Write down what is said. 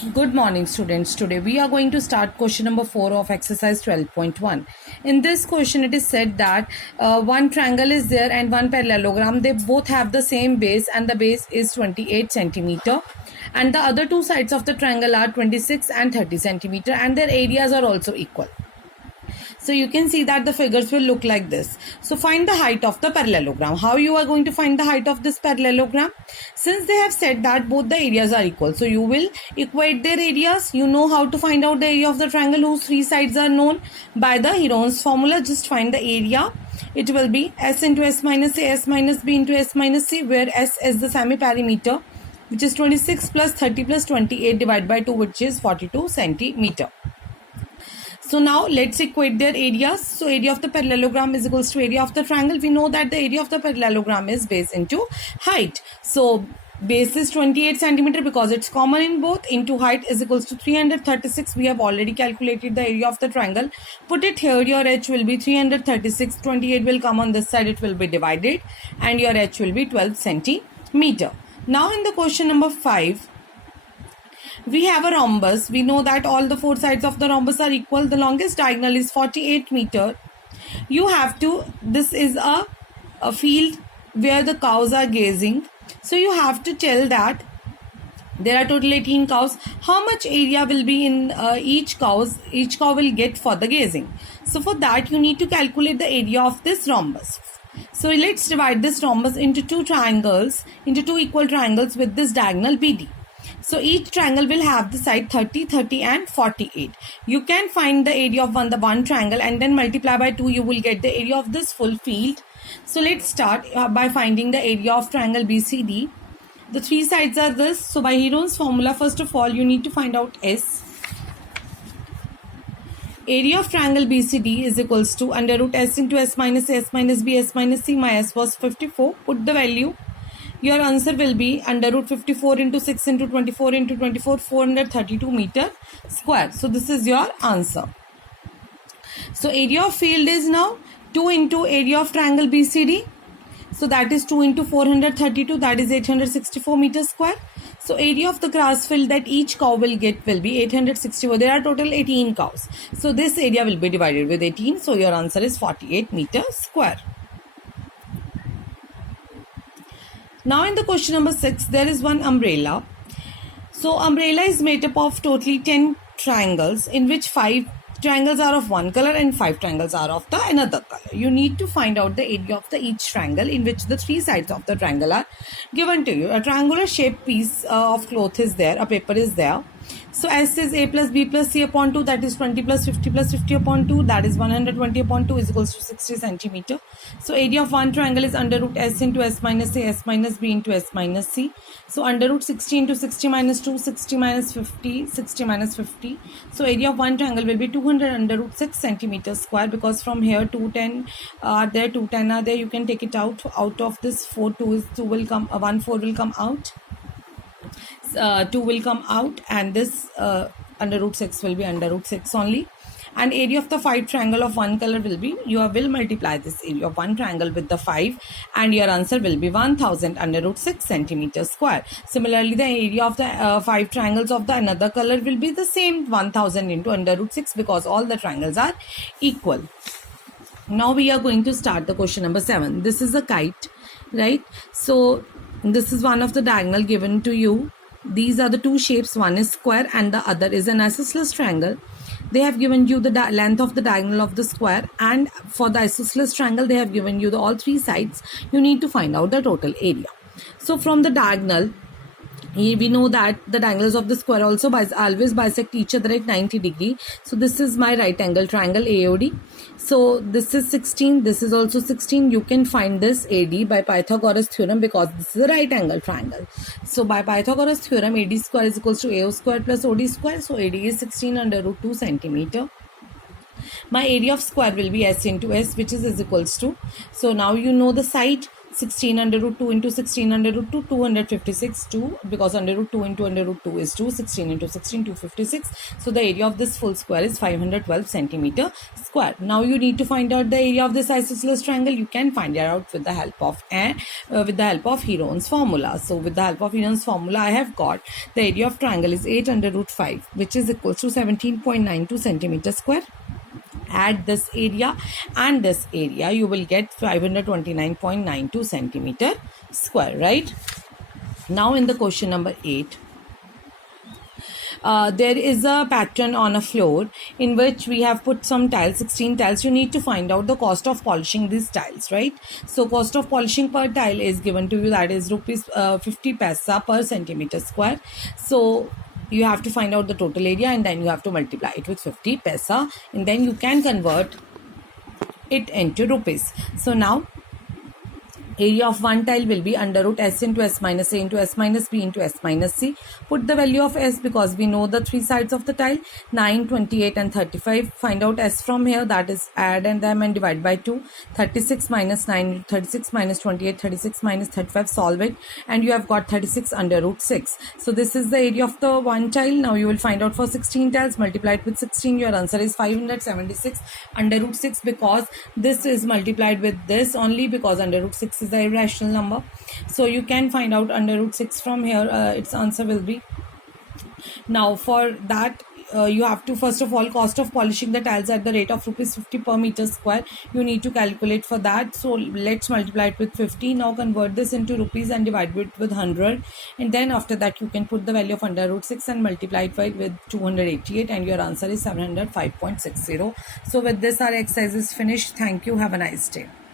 Good morning, students. Today we are going to start question number 4 of exercise 12.1. In this question, it is said that one triangle is there and one parallelogram. They both have the same base and the base is 28 centimeter. And the other two sides of the triangle are 26 and 30 centimeter and their areas are also equal. So you can see that the figures will look like this. So find the height of the parallelogram. How you are going to find the height of this parallelogram? Since they have said that both the areas are equal, so you will equate their areas. You know how to find out the area of the triangle whose three sides are known by the Heron's formula. Just find the area. It will be S into S minus A, S minus B into S minus C, where S is the semi-perimeter, which is 26 plus 30 plus 28 divided by 2, which is 42 centimeter. So now let's equate their areas. So area of the parallelogram is equals to area of the triangle. We know that the area of the parallelogram is base into height. So base is 28 centimeter because it's common in both, into height is equals to 336. We have already calculated the area of the triangle. Put it here. Your h will be 336. 28 will come on this side. It will be divided and your h will be 12 centimeter. Now in the question number 5, we have a rhombus. We know that all the four sides of the rhombus are equal. The longest diagonal is 48 meter. You have to, this is a field where the cows are grazing. So you have to tell that there are total 18 cows. How much area will be in each cow will get for the grazing. So for that you need to calculate the area of this rhombus. So let's divide this rhombus into two equal triangles with this diagonal BD. So each triangle will have the side 30, 30 and 48. You can find the area of the one triangle and then multiply by 2. You will get the area of this full field. So let's start by finding the area of triangle BCD. The three sides are this. So by Heron's formula, first of all, you need to find out S. Area of triangle BCD is equals to under root S into S minus A, S minus B, S minus C. My S was 54. Put the value. Your answer will be under root 54 into 6 into 24 into 24, 432 meter square. So this is your answer. So area of field is now 2 into area of triangle BCD. So that is 2 into 432, that is 864 meter square. So area of the grass field that each cow will get will be 864. There are total 18 cows. So this area will be divided with 18. So your answer is 48 meter square. Now in the question number 6, there is one umbrella. So umbrella is made up of totally 10 triangles in which 5 triangles are of one color and 5 triangles are of the another color. You need to find out the area of the each triangle in which the 3 sides of the triangle are given to you. A triangular shaped piece of cloth is there, a paper is there. So S is A plus B plus C upon 2, that is 20 plus 50 upon 2, that is 120 upon 2 is equals to 60 centimeter. So area of one triangle is under root S into S minus A, S minus B into S minus C. So under root 60 into 60 minus 2, 60 minus 50, 60 minus 50. So area of one triangle will be 200 under root 6 centimeters square, because from here 210 are there, 210 are there. You can take it out of this 4, 2 will come, 1 4 will come out. 2 will come out and this under root 6 will be under root 6 only. And area of the 5 triangle of one color will be, you will multiply this area of one triangle with the 5 and your answer will be 1000 under root 6 centimeters square. Similarly, the area of the 5 triangles of the another color will be the same, 1000 into under root 6, because all the triangles are equal. Now we are going to start the question number 7. This is a kite, right? So this is one of the diagonal given to you. These are the two shapes, one is square and the other is an isosceles triangle. They have given you the length of the diagonal of the square, and for the isosceles triangle they have given you all 3 sides. You need to find out the total area. So from the diagonal, we know that the diagonals of the square also always bisect each other at 90 degree. So this is my right angle triangle AOD. So this is 16, this is also 16. You can find this AD by Pythagoras theorem because this is a right angle triangle. So by Pythagoras theorem, AD square is equals to AO square plus OD square. So AD is 16 under root 2 centimeter. My area of square will be S into S, which is equals to, so now you know the side. 16 under root 2 into 16 under root 2, 256, 2, because under root 2 into under root 2 is 2, 16 into 16, 256. So the area of this full square is 512 centimeter square. Now you need to find out the area of this isosceles triangle. You can find it out with the help of Heron's formula. So with the help of Heron's formula, I have got the area of triangle is 8 under root 5, which is equal to 17.92 centimeter square. Add this area and this area, you will get 529.92 centimeter square, right? Now in the question number 8, there is a pattern on a floor in which we have put some tiles, 16 tiles. You need to find out the cost of polishing these tiles, right? So cost of polishing per tile is given to you, that is rupees 50 paisa per centimeter square. So you have to find out the total area and then you have to multiply it with 50 paisa, and then you can convert it into rupees. So now area of one tile will be under root s into s minus a into s minus b into s minus c. Put the value of s because we know the three sides of the tile, 9, 28 and 35. Find out s from here, that is add and them and divide by 2. 36 minus 9, 36 minus 28, 36 minus 35, solve it and you have got 36 under root 6. So this is the area of the one tile. Now you will find out for 16 tiles, multiply it with 16. Your answer is 576 under root 6, because this is multiplied with this only because under root 6 is the irrational number. So you can find out under root 6 from here. Its answer will be, now for that you have to first of all cost of polishing the tiles at the rate of rupees 50 per meter square. You need to calculate for that. So let's multiply it with 50. Now convert this into rupees and divide it with 100, and then after that you can put the value of under root 6 and multiply it with 288, and your answer is 705.60. So with this our exercise is finished. Thank you. Have a nice day.